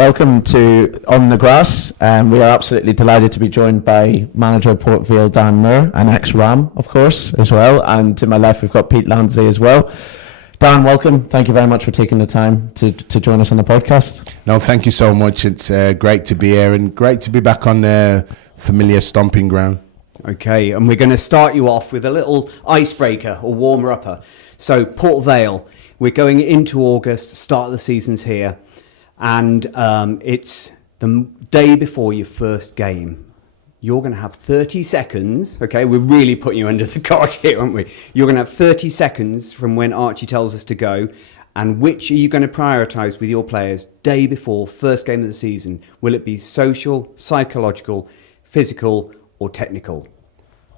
Welcome to On the Grass. We are absolutely delighted to be joined by manager of Port Vale, Darren Moore, and ex-Ram, of course, as well. And to my left, we've got Pete Landsey as well. Darren, welcome. Thank you very much for taking the time to join us on the podcast. No, thank you so much. It's great to be here and great to be back on the familiar stomping ground. Okay, and we're going to start you off with a little icebreaker or warmer-upper. So, Port Vale, we're going into August, start of the season's here. And it's the day before your first game. You're going to have 30 seconds. Okay, we're really putting you under the cosh here, aren't we? You're going to have 30 seconds from when Archie tells us to go. And which are you going to prioritise with your players day before first game of the season? Will it be social, psychological, physical or technical?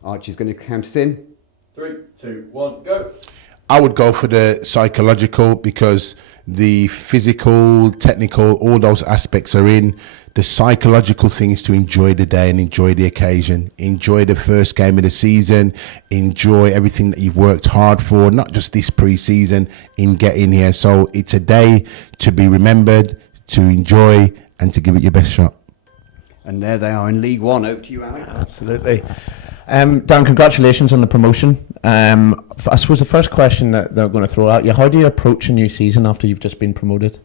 Archie's going to count us in. 3, 2, 1, go. I would go for the psychological because the physical, technical, all those aspects are in. The psychological thing is to enjoy the day and enjoy the occasion. Enjoy the first game of the season. Enjoy everything that you've worked hard for, not just this pre-season, in getting here. So it's a day to be remembered, to enjoy and to give it your best shot. And there they are in League One. Over to you, Alex. Absolutely. Dan, congratulations on the promotion. I suppose the first question that they're going to throw at you, how do you approach a new season after you've just been promoted?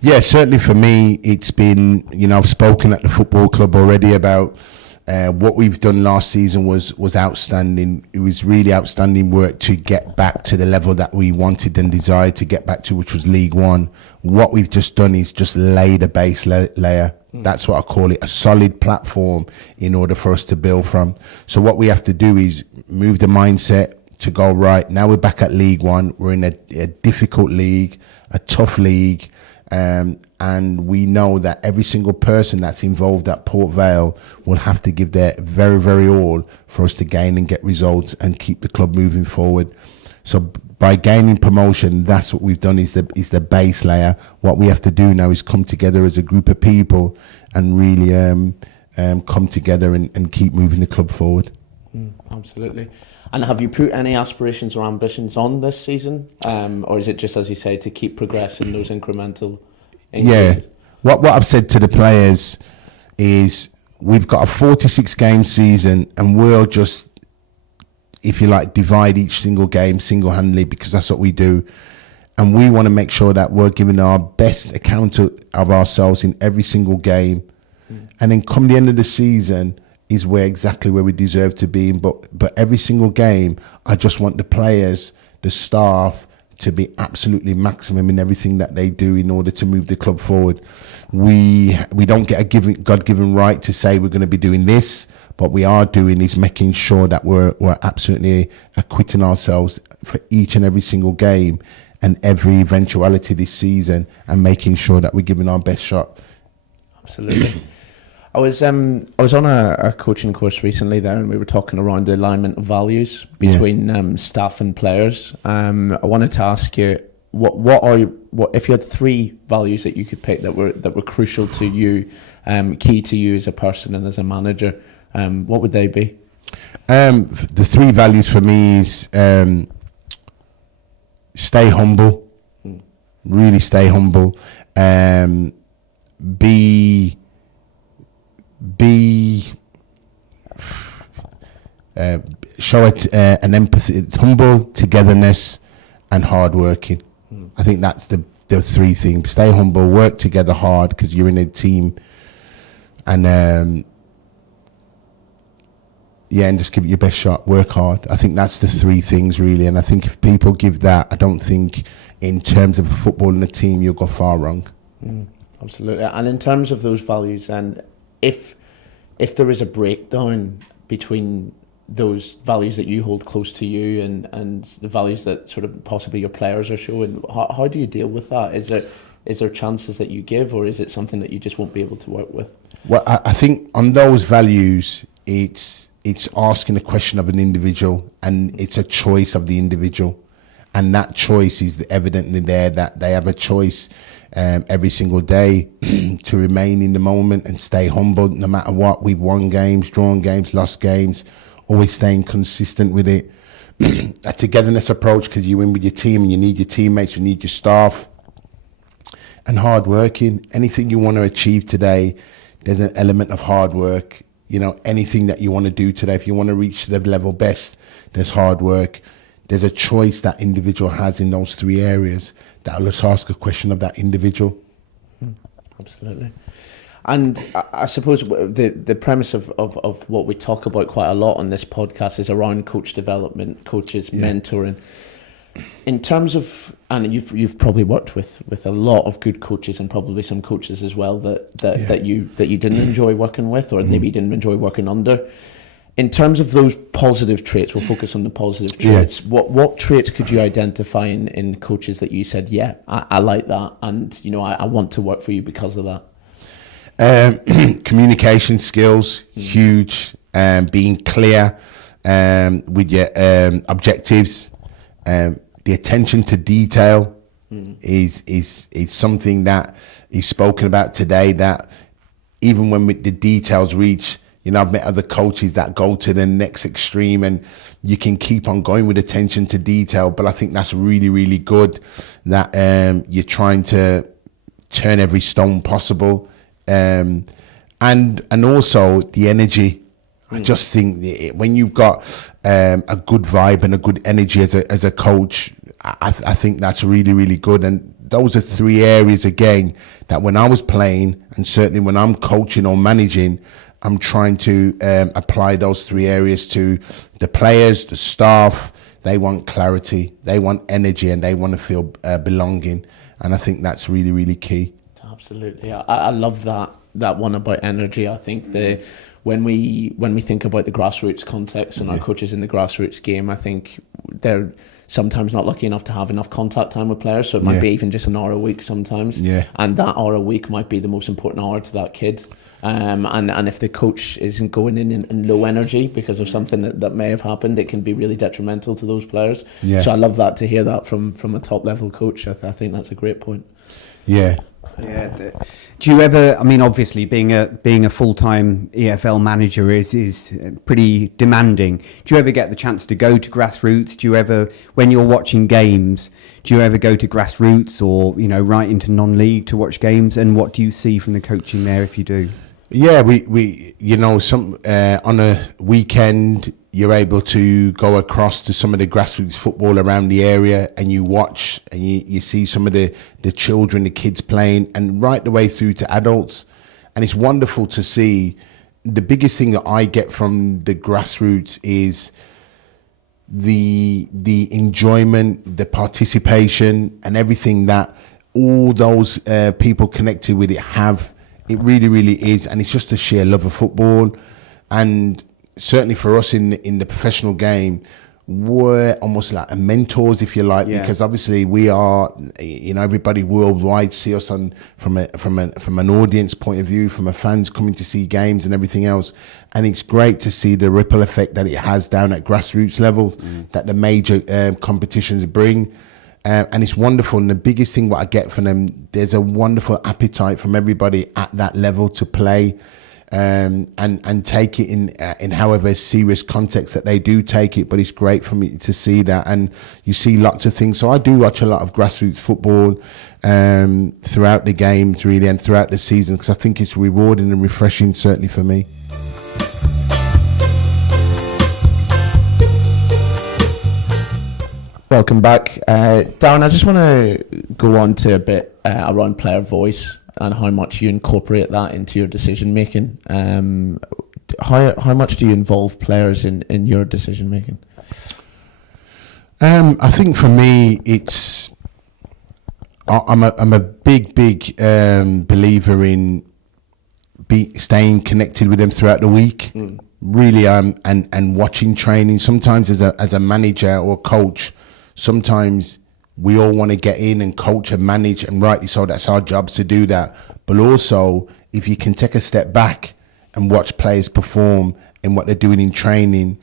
Yeah, certainly for me, it's been, I've spoken at the football club already about what we've done last season was outstanding. It was really outstanding work to get back to the level that we wanted and desired to get back to, which was League One. What we've just done is just lay the base layer. That's what I call it, a solid platform in order for us to build from. So what we have to do is move the mindset to go, right, now we're back at League One. We're in a difficult league, a tough league. And we know that every single person that's involved at Port Vale will have to give their very, very all for us to gain and get results and keep the club moving forward. So by gaining promotion, that's what we've done, is the base layer. What we have to do now is come together as a group of people and really come together and keep moving the club forward. Absolutely. And have you put any aspirations or ambitions on this season? Or is it just, as you say, to keep progressing those incremental increases? Yeah. What I've said to the players is we've got a 46-game season and we'll just, if you like, divide each single game single-handedly because that's what we do. And we want to make sure that we're giving our best account of ourselves in every single game. And then come the end of the season is exactly where we deserve to be. But every single game, I just want the players, the staff, to be absolutely maximum in everything that they do in order to move the club forward. We don't get a God-given right to say we're going to be doing this. What we are doing is making sure that we're absolutely acquitting ourselves for each and every single game and every eventuality this season and making sure that we're giving our best shot. Absolutely. I was on a coaching course recently there, and we were talking around the alignment of values between staff and players. I wanted to ask you, what if you had 3 values that you could pick that were crucial to you, key to you as a person and as a manager, what would they be? The 3 values for me is stay humble, really stay humble, show an empathy, humble, togetherness, and hard working. I think that's the 3 things. Stay humble, work together hard because you're in a team, and and just give it your best shot. Work hard. I think that's the 3 things really. And I think if people give that, I don't think in terms of football and a team you'll go far wrong. Absolutely. And in terms of those values, and if there is a breakdown between those values that you hold close to you and the values that sort of possibly your players are showing, how do you deal with that? Is there chances that you give, or is it something that you just won't be able to work with? Well, I think on those values, it's asking a question of an individual, and it's a choice of the individual, and that choice is evidently there, that they have a choice every single day to remain in the moment and stay humble no matter what. We've won games, drawn games, lost games, always staying consistent with it. A togetherness approach, because you win with your team and you need your teammates, you need your staff. and hard working. Anything you want to achieve today, there's an element of hard work. You know, anything that you want to do today, if you want to reach the level best, there's hard work. There's a choice that individual has in those three areas that will just ask a question of that individual. Absolutely. And I suppose the premise of what we talk about quite a lot on this podcast is around coach development, coaches, mentoring. In terms of, and you've probably worked with a lot of good coaches and probably some coaches as well that you didn't enjoy working with, or maybe you didn't enjoy working under. In terms of those positive traits, we'll focus on the positive traits. Yeah. What traits could you identify in coaches that you said, I like that, and I want to work for you because of that? Communication skills, huge. Being clear with your objectives. The attention to detail is something that is spoken about today. That even when the details reach, I've met other coaches that go to the next extreme, and you can keep on going with attention to detail. But I think that's really, really good that you're trying to turn every stone possible. And also the energy. I just think when you've got a good vibe and a good energy as a coach, I think that's really, really good. And those are three areas, again, that when I was playing, and certainly when I'm coaching or managing, I'm trying to apply those three areas to the players, the staff. They want clarity, they want energy, and they want to feel belonging. And I think that's really, really key. Absolutely. I love that one about energy. I think when we think about the grassroots context and our coaches in the grassroots game, I think they're sometimes not lucky enough to have enough contact time with players, so it might be even just an hour a week sometimes. And that hour a week might be the most important hour to that kid. And if the coach isn't going in low energy because of something that may have happened, it can be really detrimental to those players. So I love that, to hear that from a top level coach. I think that's a great point. Do you ever? I mean, obviously, being a full-time EFL manager is pretty demanding. Do you ever get the chance to go to grassroots? Do you ever, when you're watching games, do you ever go to grassroots or right into non-league to watch games? And what do you see from the coaching there if you do? Yeah, we some on a weekend you're able to go across to some of the grassroots football around the area, and you watch and you see some of the children, the kids playing, and right the way through to adults. And it's wonderful to see. The biggest thing that I get from the grassroots is the enjoyment, the participation, and everything that all those people connected with it have. It really, really is. And it's just the sheer love of football. And certainly for us in the professional game, we're almost like mentors, if you like, because obviously we are, everybody worldwide see us from an audience point of view, from a fans coming to see games and everything else. And it's great to see the ripple effect that it has down at grassroots levels that the major competitions bring. And it's wonderful. And the biggest thing what I get from them, there's a wonderful appetite from everybody at that level to play. And take it in however serious context that they do take it, but it's great for me to see that, and you see lots of things. So I do watch a lot of grassroots football throughout the games, really, and throughout the season, because I think it's rewarding and refreshing, certainly for me. Welcome back, Darren. I just want to go on to a bit around player voice and how much you incorporate that into your decision making. How much do you involve players in your decision making? I think for me, it's I'm a big believer in staying connected with them throughout the week. Really, and watching training. Sometimes as a manager or coach, sometimes we all want to get in and coach and manage, and rightly so, that's our jobs to do that. But also, if you can take a step back and watch players perform in what they're doing in training,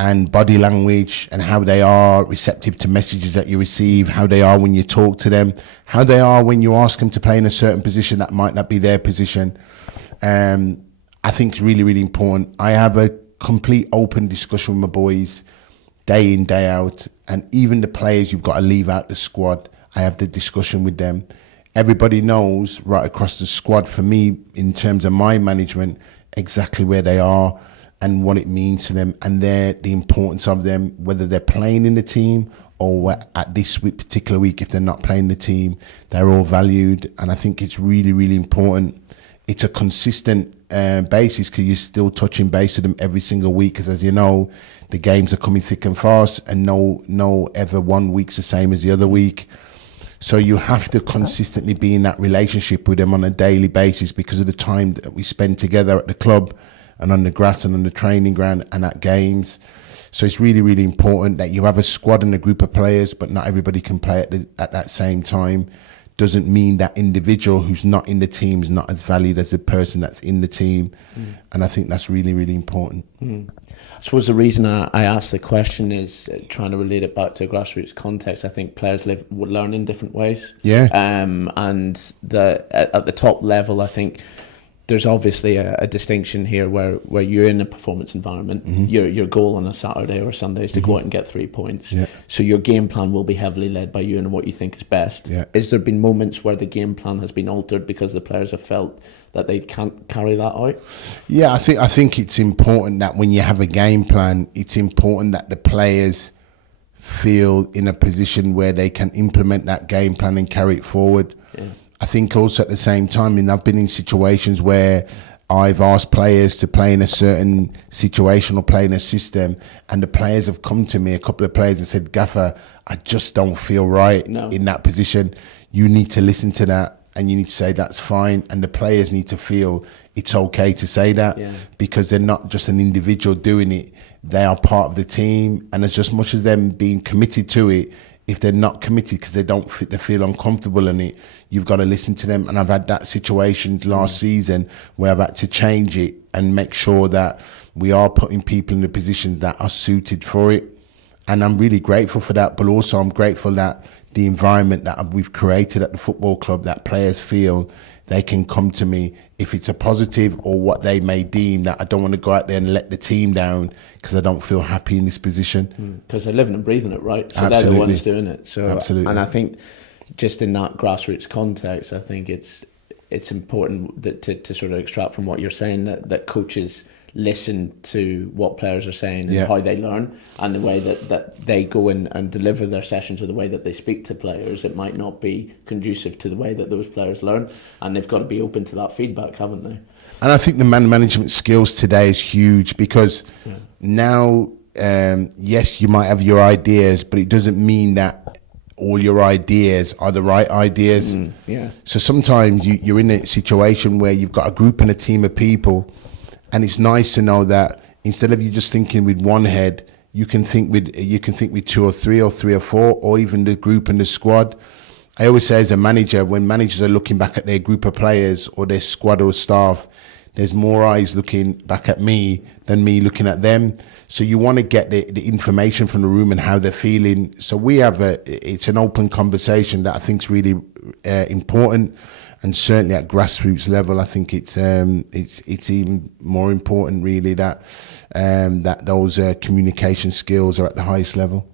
and body language, and how they are receptive to messages that you receive, how they are when you talk to them, how they are when you ask them to play in a certain position that might not be their position, I think it's really, really important. I have a complete open discussion with my boys day in, day out, and even the players you've got to leave out the squad, I have the discussion with them. everybody knows right across the squad, for me, in terms of my management, exactly where they are and what it means to them, and the importance of them, whether they're playing in the team or at this particular week, if they're not playing the team, they're all valued. And I think it's really, really important. It's a consistent basis, because you're still touching base with them every single week, because as you know, the games are coming thick and fast, and no ever 1 week's the same as the other week. So you have to consistently be in that relationship with them on a daily basis, because of the time that we spend together at the club and on the grass and on the training ground and at games. So it's really, really important that you have a squad and a group of players, but not everybody can play at that same time. Doesn't mean that individual who's not in the team is not as valued as the person that's in the team. And I think that's really, really important. I suppose the reason I asked the question is trying to relate it back to a grassroots context. I think players learn in different ways. Yeah. And at the top level, I think there's obviously a distinction here where you're in a performance environment. Your goal on a Saturday or Sunday is to go out and get 3 points. Yeah. So your game plan will be heavily led by you and what you think is best. Yeah. Is there been moments where the game plan has been altered because the players have felt that they can't carry that out? Yeah, I think it's important that when you have a game plan, it's important that the players feel in a position where they can implement that game plan and carry it forward. Yeah. I think also at the same time, and I've been in situations where I've asked players to play in a certain situation or play in a system, and the players have come to me, a couple of players, and said, Gaffer, I just don't feel right in that position. You need to listen to that, and you need to say that's fine, and the players need to feel it's okay to say that, because they're not just an individual doing it, they are part of the team. And as much as them being committed to it, if they're not committed because they feel uncomfortable in it, you've got to listen to them. And I've had that situation last season where I've had to change it and make sure that we are putting people in the positions that are suited for it. And I'm really grateful for that, but also I'm grateful that the environment that we've created at the football club, that players feel they can come to me if it's a positive or what they may deem that I don't want to go out there and let the team down because I don't feel happy in this position. Because they're living and breathing it, right? So Absolutely. they're the ones doing it. So, Absolutely. And I think just in that grassroots context, I think it's important that to sort of extract from what you're saying that coaches listen to what players are saying and how they learn, and the way that they go in and deliver their sessions, or the way that they speak to players. It might not be conducive to the way that those players learn, and they've got to be open to that feedback, haven't they? And I think the man management skills today is huge, because now, yes, you might have your ideas, but it doesn't mean that all your ideas are the right ideas. So sometimes you're in a situation where you've got a group and a team of people, and it's nice to know that instead of you just thinking with one head, you can think with two or three or four, or even the group and the squad. I always say, as a manager, when managers are looking back at their group of players or their squad or staff, there's more eyes looking back at me than me looking at them. So you want to get the information from the room and how they're feeling. So we have it's an open conversation that I think is really important. And certainly at grassroots level, I think it's even more important, really, that those communication skills are at the highest level.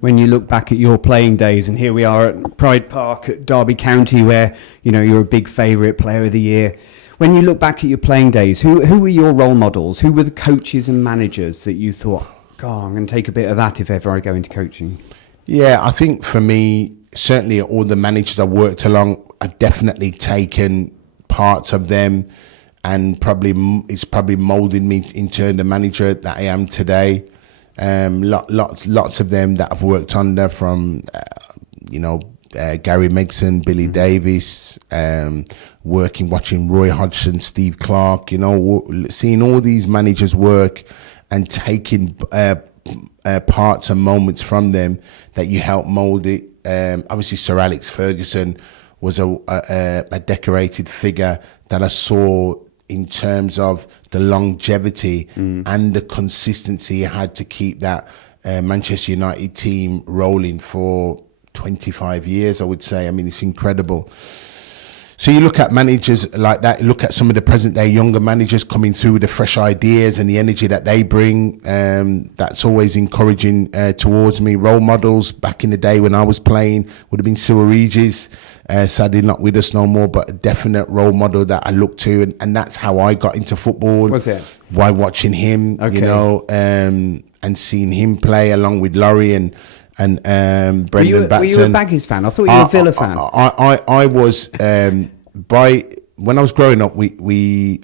When you look back at your playing days, and here we are at Pride Park at Derby County, where you're a big favourite player of the year. When you look back at your playing days, who were your role models? Who were the coaches and managers that you thought, God, I'm going to take a bit of that if ever I go into coaching? Yeah, I think for me, certainly all the managers I worked along, I've definitely taken parts of them, and it's probably moulded me into the manager that I am today. Lots of them that I've worked under, from Gary Megson, Billy Davis, watching Roy Hodgson, Steve Clark, seeing all these managers work and taking parts and moments from them that you help mould it. Obviously, Sir Alex Ferguson was a decorated figure that I saw in terms of the longevity and the consistency he had to keep that Manchester United team rolling for 25 years, I would say. I mean, it's incredible. So you look at managers like that, you look at some of the present day younger managers coming through with the fresh ideas and the energy that they bring. That's always encouraging towards me. Role models back in the day when I was playing would have been Cyril Regis, sadly not with us no more, but a definite role model that I look to. And that's how I got into football. Was it? By watching him, Okay. you know, and seeing him play along with Laurie and Brendan Batson. Were you a Baggies fan? I thought you were a Villa fan. I was when I was growing up.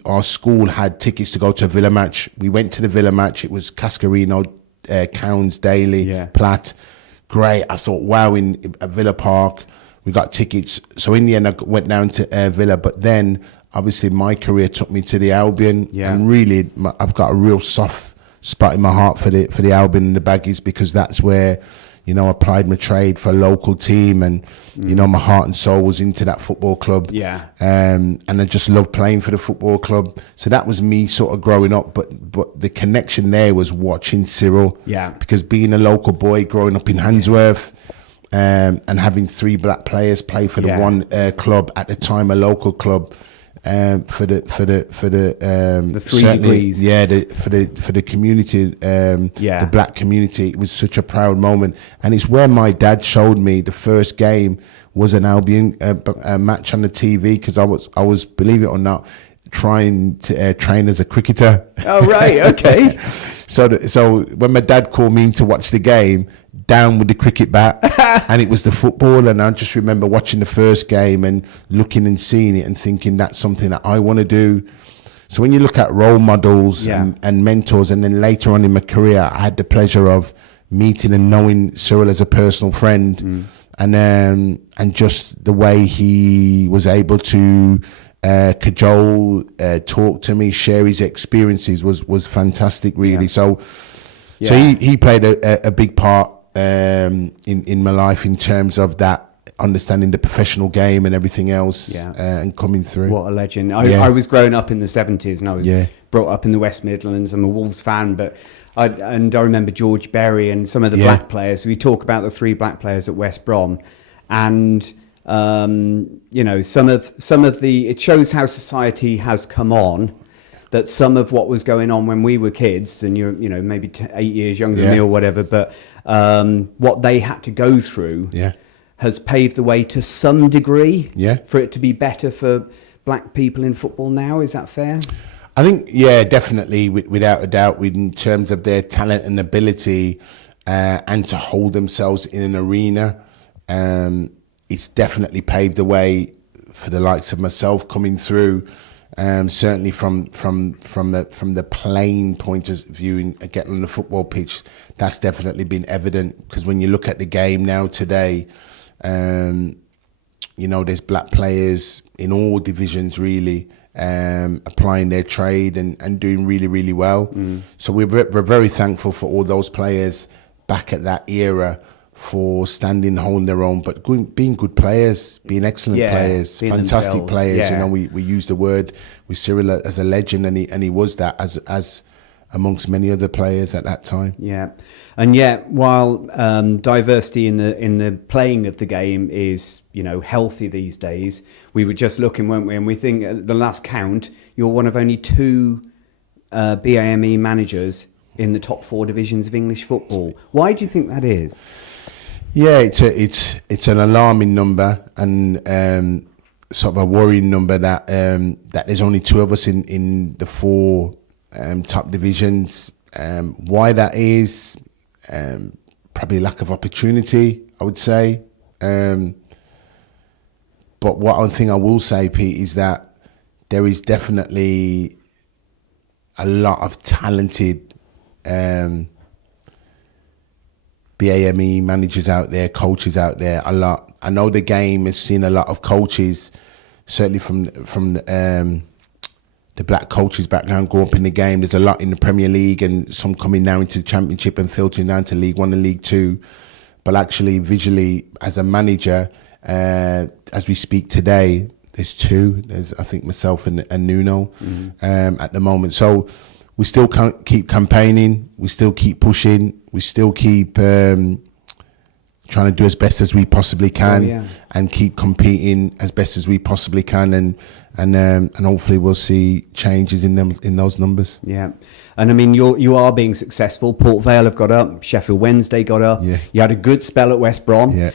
Our school had tickets to go to a Villa match. We went to the Villa match. It was Cascarino, Cowns, Daly, Platt. Great. I thought, wow, at Villa Park, we got tickets. So in the end, I went down to Villa. But then, obviously, my career took me to the Albion, and really, I've got a real soft spot in my heart for the Albion and the Baggies, because that's where, you know, I applied my trade for a local team, and you know, my heart and soul was into that football club. And I just loved playing for the football club. So that was me sort of growing up. But the connection there was watching Cyril. Because being a local boy growing up in Handsworth, and having 3 black players play for the one club at the time, a local club. For the 3 degrees, for the community, the black community, it was such a proud moment. And it's where my dad showed me the first game was an Albion match on the TV, because I was, believe it or not, trying to train as a cricketer. Oh right, okay. So when my dad called me in to watch the game, down with the cricket bat, and it was the football. And I just remember watching the first game and looking and seeing it and thinking, that's something that I want to do. So when you look at role models and mentors, and then later on in my career, I had the pleasure of meeting and knowing Cyril as a personal friend, and just the way he was able to cajole, talk to me, share his experiences was fantastic, really. So he played a big part in my life in terms of that, understanding the professional game and everything else, and coming through. What a legend. I was growing up in the 70s, and I was brought up in the West Midlands. I'm a Wolves fan, but I remember George Berry and some of the black players. We talk about the 3 black players at West Brom, and you know, some of the, it shows how society has come on, that some of what was going on when we were kids, and you're, you know, maybe 8 years younger than me or whatever, but what they had to go through has paved the way to some degree for it to be better for black people in football now. Is that fair? I think, definitely, without a doubt, in terms of their talent and ability, and to hold themselves in an arena, it's definitely paved the way for the likes of myself coming through. Certainly from the playing point of view, and getting on the football pitch, that's definitely been evident. Because when you look at the game now today, you know, there's black players in all divisions really, applying their trade and doing really, really well. So we're very thankful for all those players back at that era, for standing, holding their own, but being good players, being excellent players, fantastic players. You know, we use the word with Cyril as a legend, and he was that as amongst many other players at that time. And yet, while diversity in the playing of the game is, you know, healthy these days, we were just looking, weren't we? And we think at the last count, you're one of only 2 BAME managers in the top 4 divisions of English football. Why do you think that is? Yeah, it's an alarming number, and sort of a worrying number that there's only 2 of us in the 4 top divisions. Why that is, probably lack of opportunity, I would say. But one thing I will say, Pete, is that there is definitely a lot of talented BAME managers out there, coaches out there, a lot. I know the game has seen a lot of coaches, certainly from the black coaches background, grow up in the game. There's a lot in the Premier League, and some coming now into the Championship and filtering down to League One and League Two. But actually, visually, as a manager, as we speak today, there's 2. There's, I think, myself and Nuno at the moment. So we still keep campaigning, we still keep pushing, we still keep trying trying to do as best as we possibly can, yeah. and keep competing as best as we possibly can, and hopefully we'll see changes in those numbers. Yeah, and I mean you are being successful. Port Vale have got up. Sheffield Wednesday got up. Yeah. You had a good spell at West Brom. Yeah.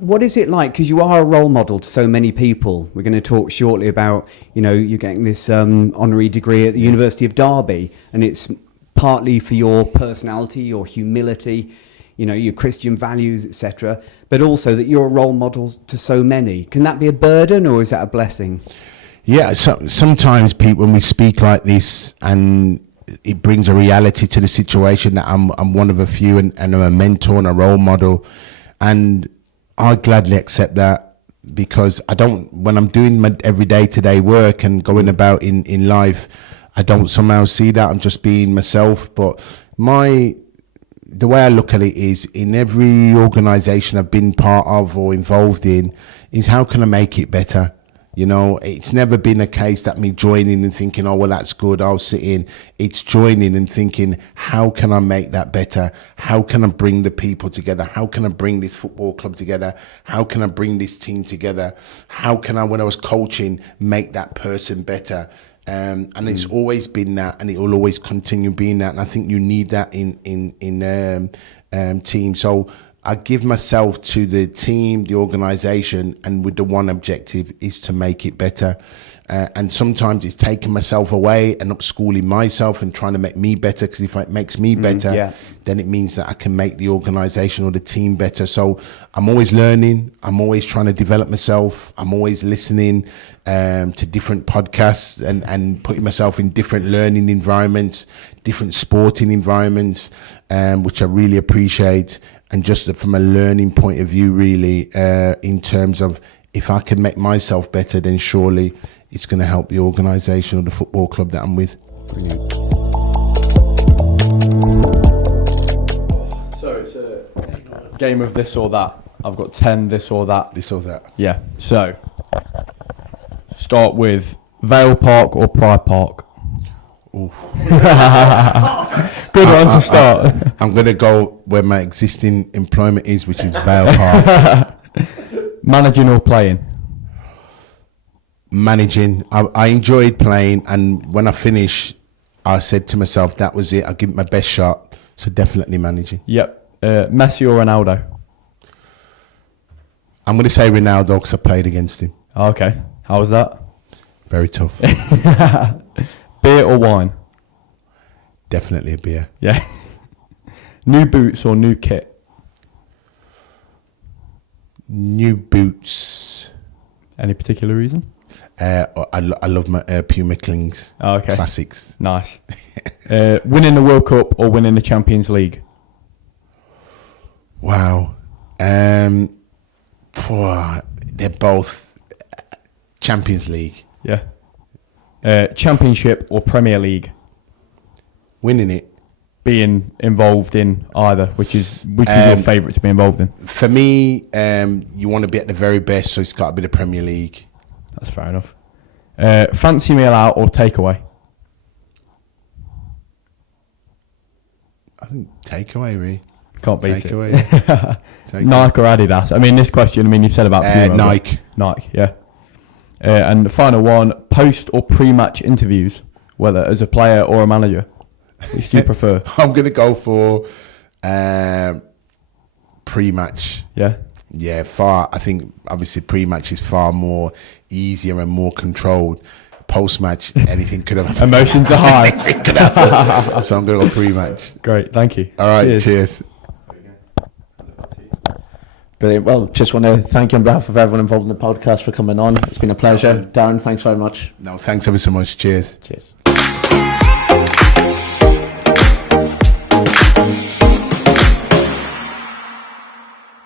What is it like? Because you are a role model to so many people. We're going to talk shortly about, you're getting this honorary degree at the University of Derby, and it's partly for your personality, your humility, your Christian values, etc. But also that you're a role model to so many. Can that be a burden, or is that a blessing? Yeah, so sometimes people, when we speak like this, and it brings a reality to the situation, that I'm one of a few, and I'm a mentor and a role model, and I gladly accept that, because when I'm doing my everyday today work and going about in life, I don't somehow see that I'm just being myself. But the way I look at it is, in every organisation I've been part of or involved in, is how can I make it better? It's never been a case that me joining and thinking, oh, well, that's good, I'll sit in. It's joining and thinking, how can I make that better? How can I bring the people together? How can I bring this football club together? How can I bring this team together? How can I, when I was coaching, make that person better? And it's always been that, and it will always continue being that. And I think you need that in teams. So I give myself to the team, the organisation, and with the one objective is to make it better. And sometimes it's taking myself away and upschooling myself and trying to make me better, because if it makes me better, then it means that I can make the organisation or the team better. So I'm always learning. I'm always trying to develop myself. I'm always listening to different podcasts and putting myself in different learning environments, different sporting environments, which I really appreciate. And just from a learning point of view, really, in terms of, if I can make myself better, then surely it's going to help the organisation or the football club that I'm with. Brilliant. So it's a game of this or that. I've got 10 this or that. This or that. Yeah. So start with Vale Park or Pride Park. Ooh. Good one to start. I'm going to go where my existing employment is, which is Vale Park. Managing or playing? Managing. I enjoyed playing, and when I finished, I said to myself, that was it. I'll give it my best shot. So definitely managing. Yep. Messi or Ronaldo? I'm going to say Ronaldo, because I played against him. Okay. How was that? Very tough. Beer or wine? Definitely a beer. Yeah. New boots or new kit? New boots. Any particular reason? I love my Puma Klings. Oh, okay. Classics. Nice. Winning the World Cup or winning the Champions League? Wow. They're both Champions League. Yeah. Championship or Premier League? Winning it. Being involved in either, which is your favourite to be involved in? For me, you want to be at the very best, so it's got to be the Premier League. That's fair enough. Fancy meal out or takeaway? I think takeaway, really. Can't beat Takeaway. it. Nike or Adidas? I mean, this question, you've said about Puma. Nike. Nike, yeah. And the final one, post or pre-match interviews, whether as a player or a manager? Which do you prefer? I'm going to go for pre-match. Yeah? Yeah, I think obviously pre-match is far more easier and more controlled. Post-match, anything could have happened. Emotions are high. Anything could happen. So I'm going to go pre-match. Great, thank you. All right, cheers. Brilliant. Well, just want to thank you on behalf of everyone involved in the podcast for coming on. It's been a pleasure. Darren, thanks very much. No, thanks ever so much. Cheers. Cheers.